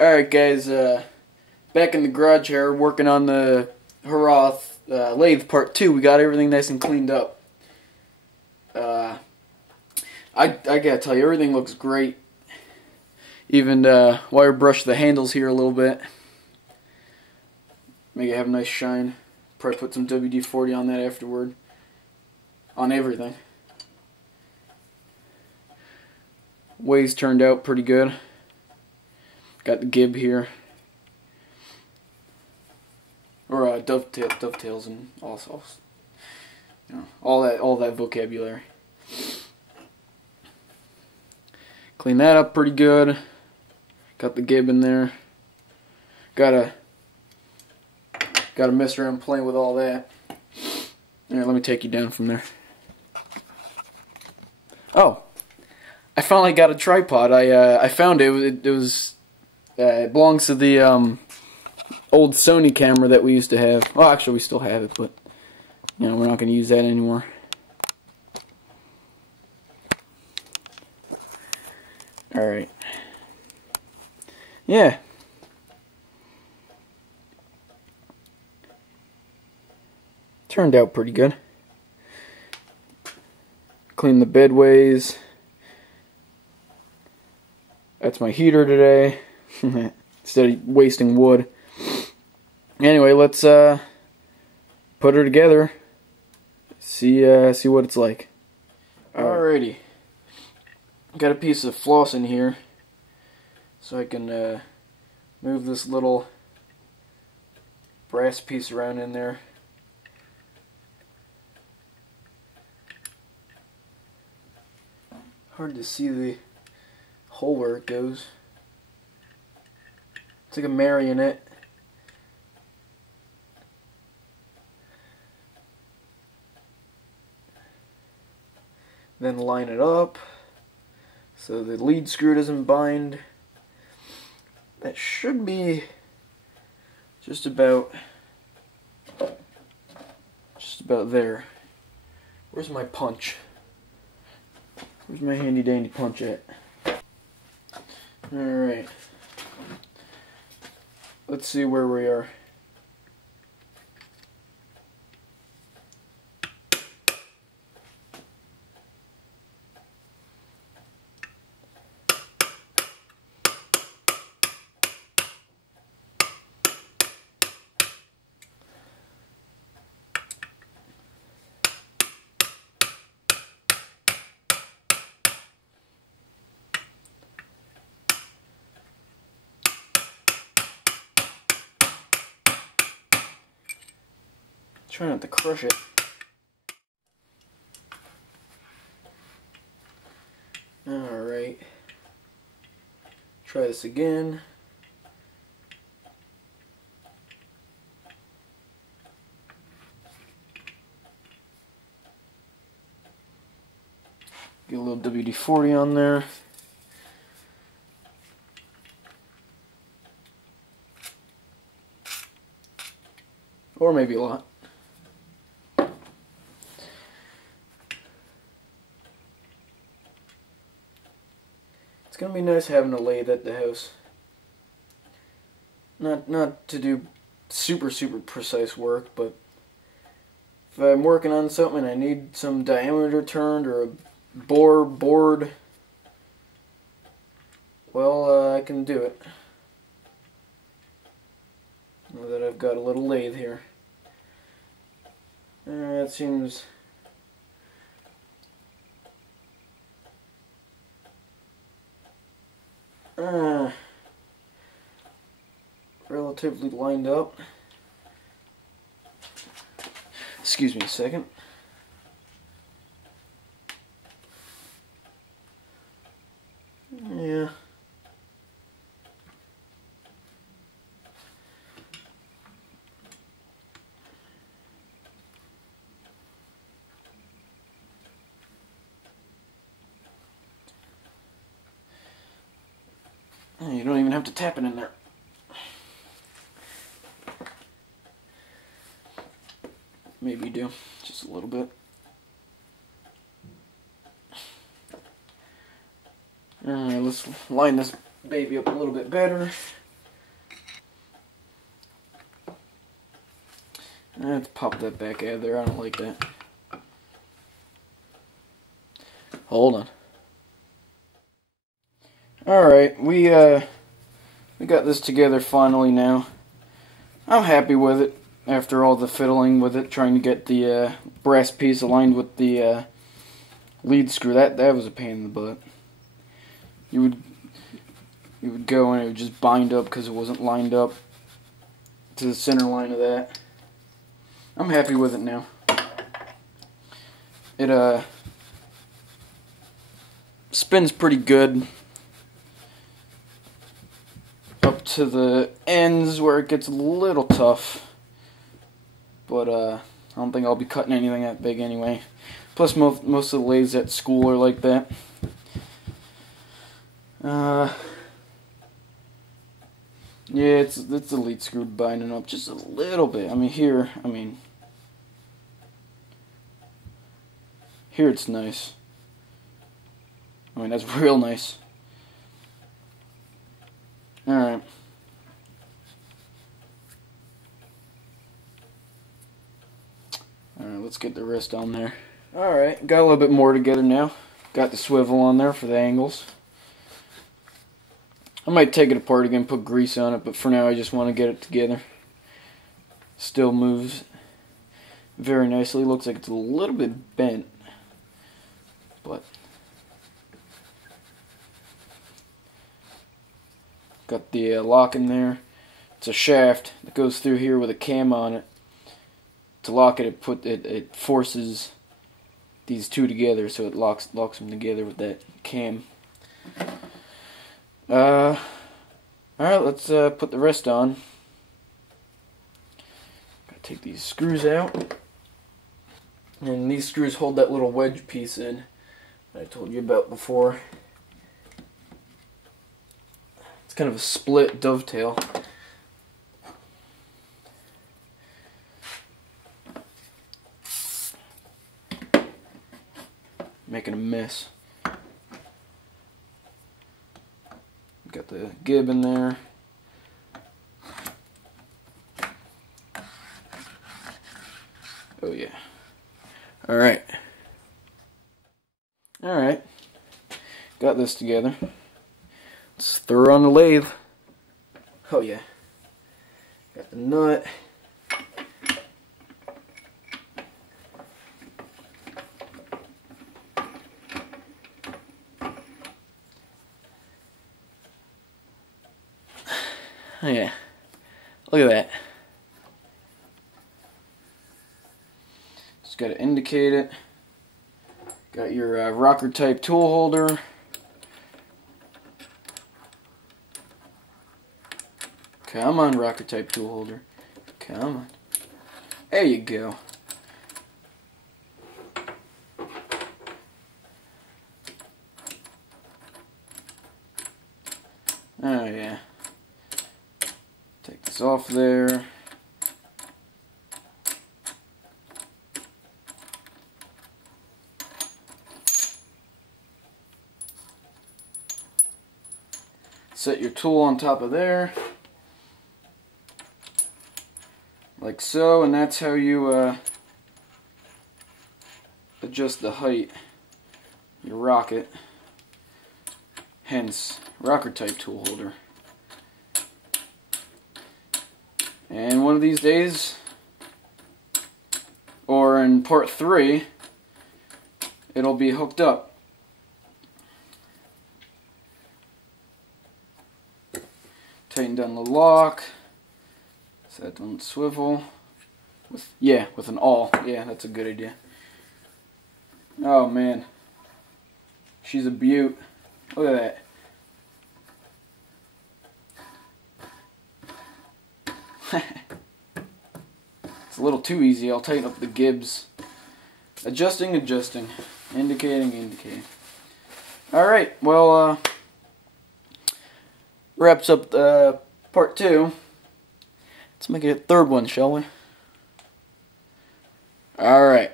Alright guys, back in the garage here working on the Hjorth Lathe part 2. We got everything nice and cleaned up. I gotta tell you, everything looks great. Even wire brush the handles here a little bit. Make it have a nice shine. Probably put some WD-40 on that afterward. On everything. Ways turned out pretty good. Got the gib here, or dovetails and also, you know, all that vocabulary. Clean that up pretty good. Got the gib in there. Gotta mess around playing with all that. Alright, let me take you down from there. Oh, I finally got a tripod. I found it. It belongs to the old Sony camera that we used to have. Well, actually, we still have it, but you know, we're not going to use that anymore. All right. Yeah. Turned out pretty good. Cleaned the bedways. That's my heater today. Instead of wasting wood. Anyway, let's put her together. See what it's like. Alrighty. Got a piece of floss in here, so I can move this little brass piece around in there. Hard to see the hole where it goes. It's like a marionette. Then line it up so the lead screw doesn't bind. That should be just about there. Where's my punch? Where's my handy dandy punch at? Alright. Let's see where we are. Try not to crush it. Alright. Try this again. Get a little WD-40 on there. Or maybe a lot. It's gonna be nice having a lathe at the house. Not to do super precise work, but if I'm working on something and I need some diameter turned or a bore bored, well, I can do it. Now that I've got a little lathe here. That seems relatively lined up. Excuse me a second. Yeah. You don't even have to tap it in there. Maybe you do, just a little bit. Alright, let's line this baby up a little bit better. Let's pop that back out of there. I don't like that. Hold on. Alright, we got this together finally now. I'm happy with it after all the fiddling with it, trying to get the brass piece aligned with the lead screw. That was a pain in the butt. You would go and it would just bind up because it wasn't lined up to the center line of that. I'm happy with it now. It spins pretty good up to the ends where it gets a little tough, but I don't think I'll be cutting anything that big anyway. Plus most of the lathes at school are like that. Yeah, it's the lead screw binding up just a little bit. I mean here it's nice. I mean, that's real nice. Alright. Alright, let's get the rest on there. Alright, got a little bit more together now. Got the swivel on there for the angles. I might take it apart again, put grease on it, but for now I just want to get it together. Still moves very nicely. Looks like it's a little bit bent, but got the lock in there. It's a shaft that goes through here with a cam on it. To lock it, it forces these two together, so it locks them together with that cam. Alright, let's put the rest on. Gotta take these screws out. And these screws hold that little wedge piece in that I told you about before. It's kind of a split dovetail. Making a mess. Got the gib in there. Oh yeah. Alright. Alright. Got this together. Let's throw her on the lathe. Oh yeah. Got the nut. Oh yeah, look at that. Just got to indicate it. Got your rocker type tool holder. Come on, rocker type tool holder. Come on. There you go. Oh yeah. Take this off there. Set your tool on top of there. Like so, and that's how you adjust the height. You rock it. Hence, rocker type tool holder. And one of these days, or in part 3, it'll be hooked up. Tighten down the lock, so that doesn't swivel. With an awl. Yeah, that's a good idea. Oh man, she's a beaut. Look at that. It's a little too easy. I'll tighten up the gibs. Adjusting, indicating. Alright, well, wraps up part 2. Let's make it a third one, shall we? Alright.